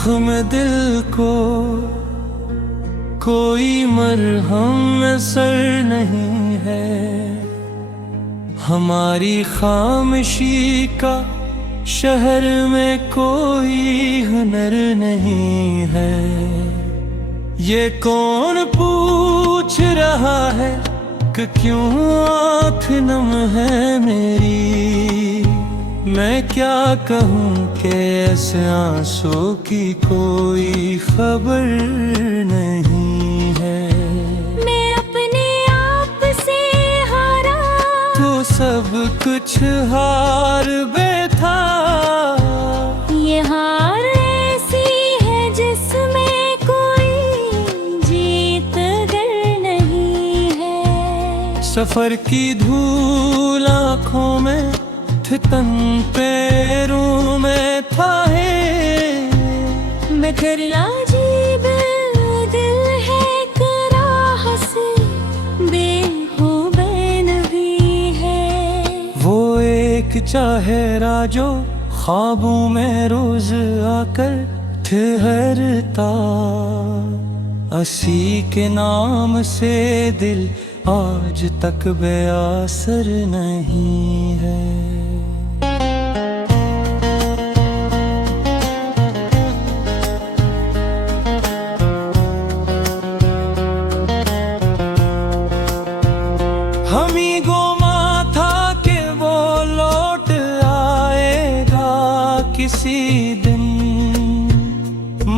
जख्म दिल को कोई मरहम असर नहीं है, हमारी खामोशी का शहर में कोई हुनर नहीं है। ये कौन पूछ रहा है कि क्यों आँख नम है मेरी, मैं क्या कहूँ कि ऐसे आंसू की कोई खबर नहीं है। मैं अपने आप से हारा तो सब कुछ हार बैठा, ये हार ऐसी है जिसमें कोई जीत गर नहीं है। सफर की धूल आँखों में, तन पैरों में था है, मगर अजीब दिल है कराह से बेहुबैन भी है। वो एक चेहरा जो ख्वाबों में रोज आकर ठहरता, असी के नाम से दिल आज तक बेअसर नहीं है। हमी गोमा था कि वो लौट आएगा किसी दिन,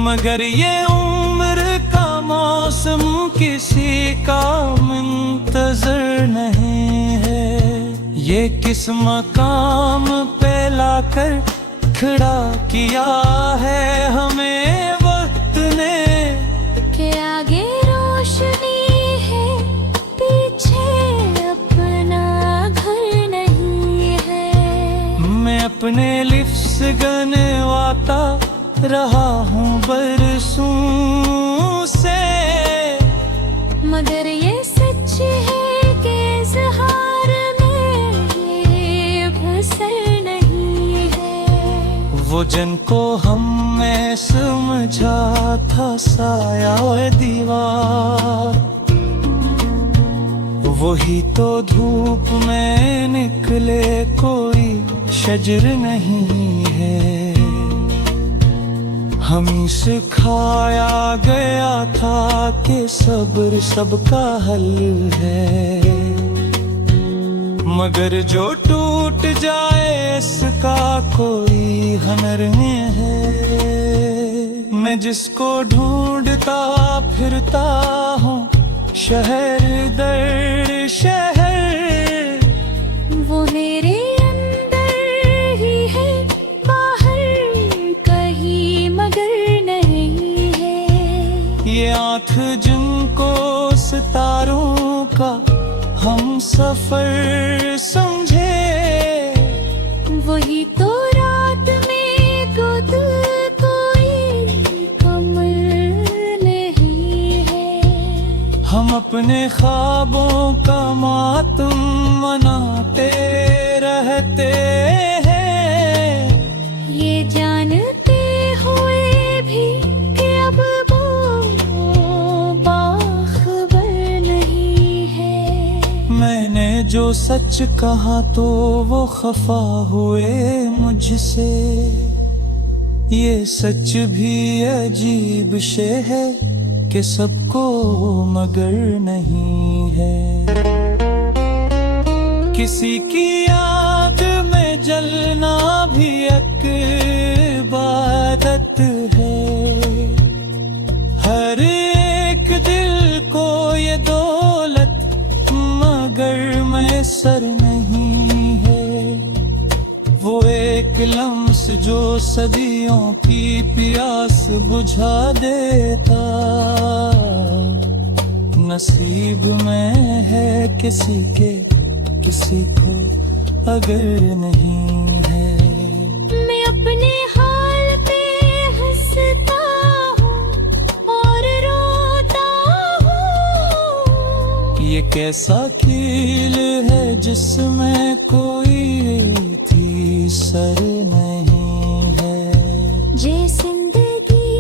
मगर ये उम्र का मौसम किसी का मुंतजर नहीं है। ये किस मकाम पे लाकर खड़ा किया है हमें वक्त ने, के आगे रोशनी है पीछे अपना घर नहीं है। मैं अपने लिफ्स गनवाता रहा हूँ बरसों से, मगर ये सच है कि इज़हार में बसर नहीं है। वो जिनको हमने समझा था साया और दीवार, वही तो धूप में निकले कोई शजर नहीं है। हमें सिखाया गया था कि सब्र सबका हल है, मगर जो टूट जाए इसका कोई हुनर नहीं है। मैं जिसको ढूंढता फिरता हूँ शहर दर शहर, वो मेरे अंदर ही है बाहर कहीं मगर नहीं है। ये आँख जिनको सितारों का हम सफर समझे, वही तो रात में खुद कोई कमर नहीं है। हम अपने ख्वाबों का मातम मनाते रहते हैं, ये जानते हुए भी कि अब वो बाखबर नहीं है। मैंने जो सच कहा तो वो खफा हुए मुझसे, ये सच भी अजीब शे है कि सबको मगर नहीं है। किसी की आग में जलना भी एक इबादत है, हर एक दिल को ये दौलत मगर मैसर नहीं है। वो एक लम्स जो सदियों की प्यास बुझा देता, नसीब में है किसी के किसी को अगर नहीं है। मैं अपने हाल पे हंसता हूँ और रोता हूँ। ये कैसा कील है जिसमें कोई थी सर नहीं है। जे जिंदगी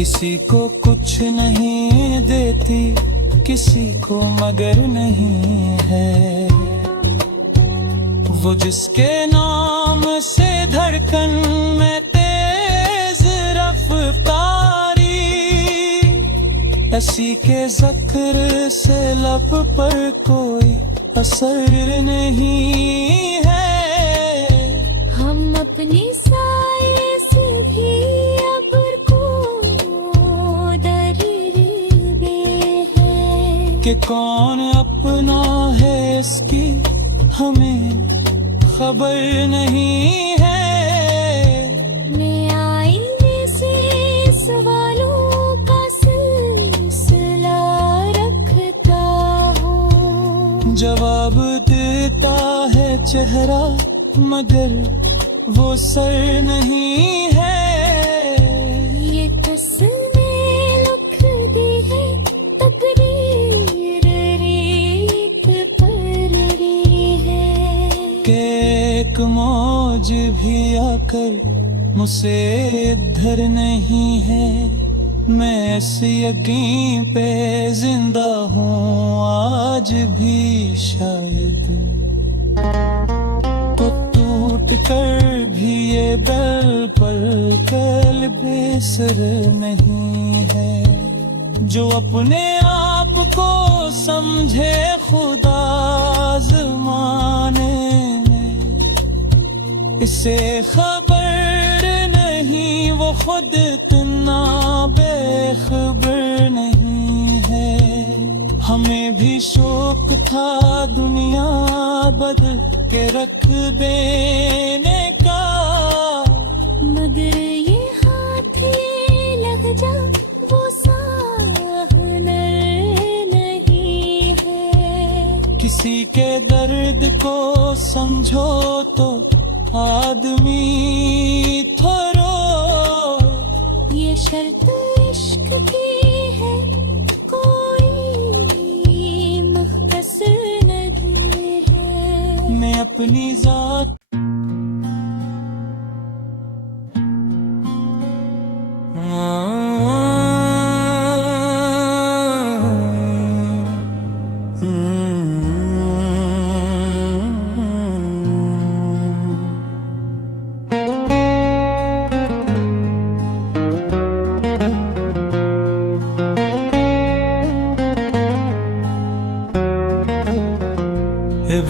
किसी को कुछ नहीं देती, किसी को मगर नहीं है। वो जिसके नाम से धड़कन में तेज रफ्तारी, ऐसी के ज़िक्र से लब पर कोई असर नहीं है। हम अपनी साए से भी अब्र को दरिर्दे हैं कि कौन अपना है इसकी हमें खबर नहीं है। मैं आईने से सवालों का सिलसिला रखता हूँ, जवाब देता है चेहरा मगर वो सर नहीं है। ये तस्वीर लिख दी है तकदीर रेत पर है कि एक मौज भी आकर मुझसे इधर नहीं है। मैं इस यकीन पे जिंदा हूँ आज भी शायद, तो टूट कर भी ये दिल पर कल बेसर नहीं है। जो अपने आप को समझे खुदा ज़माने में, इसे खबर नहीं वो खुद इतना बेखबर नहीं है। हमें भी शौक था दुनिया बदल के रख देने का, मगर ये हाथ ये लग जा वो साहनर नहीं है। किसी के दर्द को समझो तो आदमी थरो, ये शर्त इश्क की है कोई मुख्तसर नहीं है। मैं अपनी जात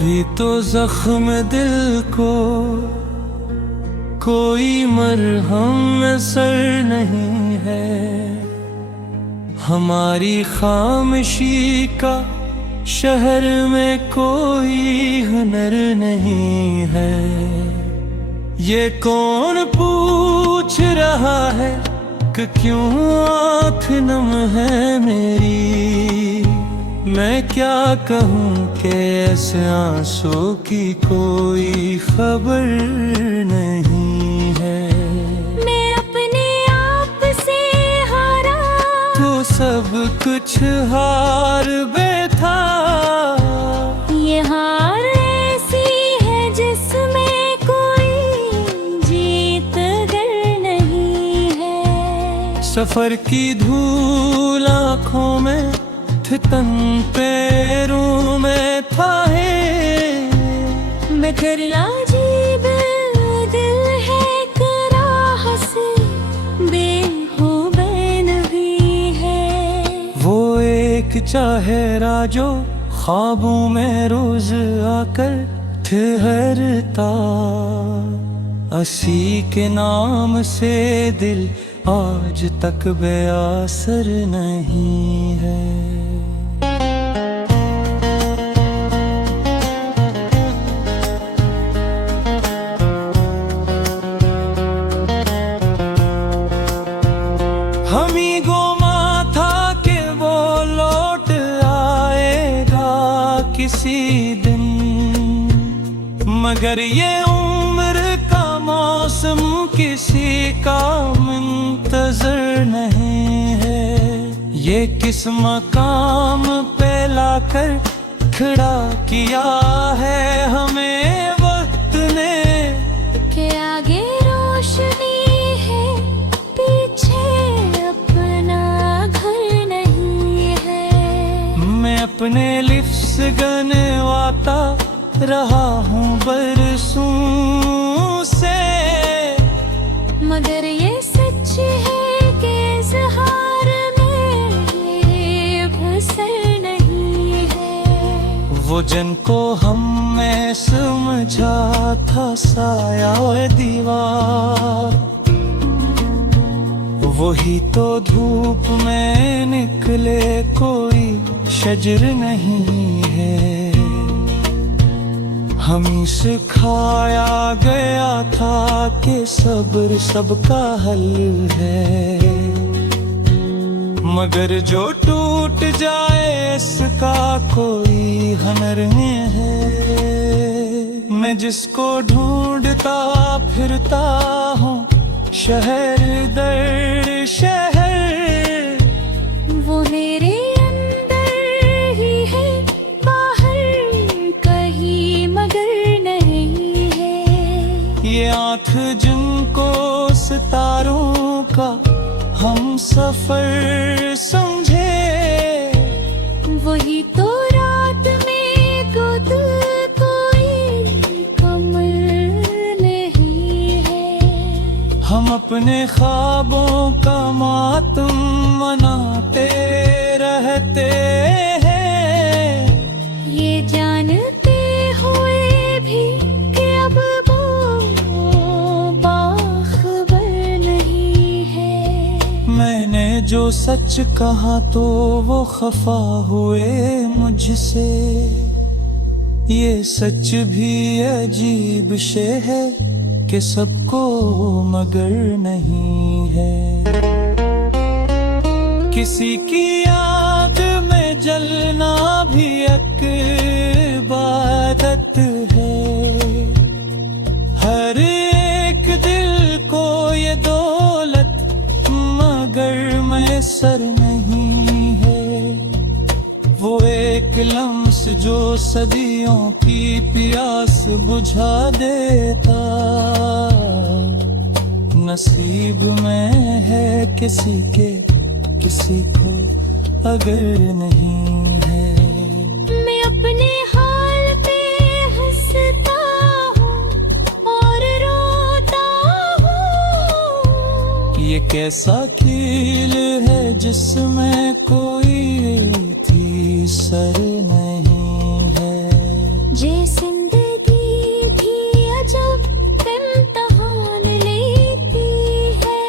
भी तो जख्म दिल को कोई मरहम असर नहीं है। हमारी खामोशी का शहर में कोई हुनर नहीं है। ये कौन पूछ रहा है कि क्यों आँख नम है मेरी। मैं क्या कहूँ कि ऐसे आंसू की कोई खबर नहीं है। मैं अपने आप से हारा तो सब कुछ हार बैठा। ये हार ऐसी है जिसमें कोई जीत गर नहीं है। सफर की धूल आँखों में तन पैरों में था है। मगर अजीब दिल है कराह से बेहुबैन भी है। वो एक चेहरा जो ख्वाबों में रोज आकर ठहरता। असी के नाम से दिल आज तक बेअसर नहीं है। हमी गोमा था कि वो लौट आएगा किसी दिन, मगर ये उम्र का मौसम किसी का मुंतजर नहीं है। ये किस मकाम पे लाकर खड़ा किया है हमें वक्त ने। के आगे रोशनी है पीछे अपना रहा हूँ बरसों से, मगर ये सच है कि इज़हार में बसर नहीं है। वो जिनको हमने समझा था साया और दीवार, वही तो धूप में निकले कोई शजर नहीं है। हमें सिखाया गया था कि सब्र सबका हल है, मगर जो टूट जाए इसका कोई हुनर नहीं है। मैं जिसको ढूंढता फिरता हूँ शहर दर शहर, वो मेरे अंदर ही है, बाहर कहीं मगर नहीं है। ये आँख जिनको सितारों का हम सफर समझे, वही तो रात में खुद कोई कमर नहीं है। हम अपने ख्वाबों का मातम मनाते रहते हैं, ये जानते हुए भी कि अब वो बाखबर नहीं है। मैंने जो सच कहा तो वो खफा हुए मुझसे, ये सच भी अजीब शे है कि सबको मगर नहीं है। किसी की आग में जलना भी एक इबादत है, हर एक दिल को ये दौलत मगर मैसर नहीं है। वो एक लम्स जो सदियों की प्यास बुझा देता, नसीब में है किसी के किसी को अगर नहीं है। मैं अपने हाल पे हंसता हूँ और रोता हूँ। ये कैसा खेल है जिसमें कोई थी सर नहीं है। जे जिंदगी भी अजब इम्तिहान लेती है,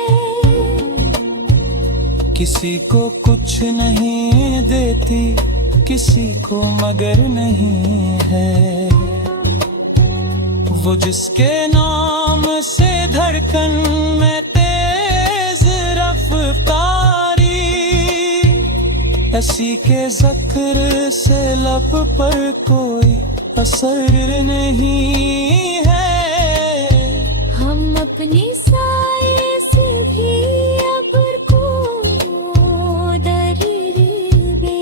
किसी को कुछ नहीं देती किसी को मगर नहीं है। वो जिसके नाम से धड़कन में तेज रफ्तारी, ऐसी के ज़िक्र से लब पर कोई असर नहीं है। हम अपनी साए से भी अब्र को दरिबे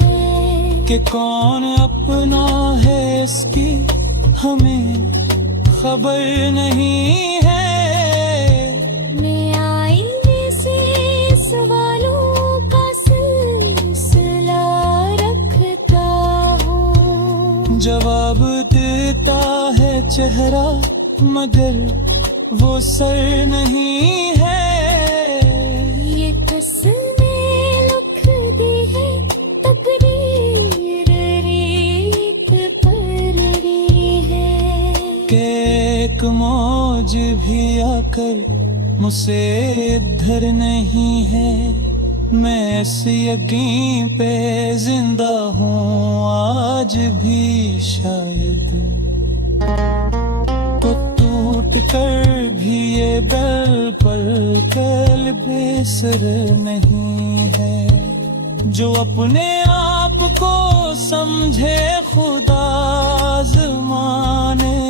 हैं कि कौन अपना है इसकी हमें खबर नहीं है। मैं आईने से सवालों का सिलसिला रखता हूँ, जवाब देता है चेहरा मगर वो सर नहीं है। ये कसमें लिख दी है तकदीर रेत पर है कि एक मौज भी आकर मुझसे इधर नहीं है। मैं इस यकीन पे जिंदा हूँ आज भी शायद, तो टूट कर भी ये बल पर कल बेसर नहीं है। जो अपने आप को समझे खुदा ज़माने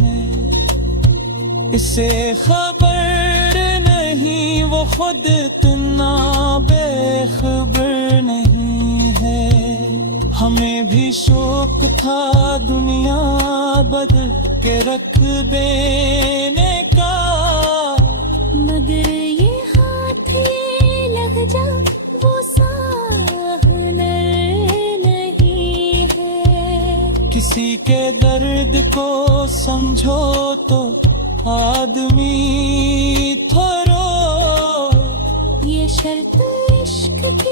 में, इसे खबर नहीं वो खुद इतना बेखबर नहीं है। हमें भी शौक था दुनिया बदल के रख देने का, मगर ये हाथ लग जा वो साहनर नहीं है। किसी के दर्द को समझो तो आदमी ठहरो। ये शर्त इश्क की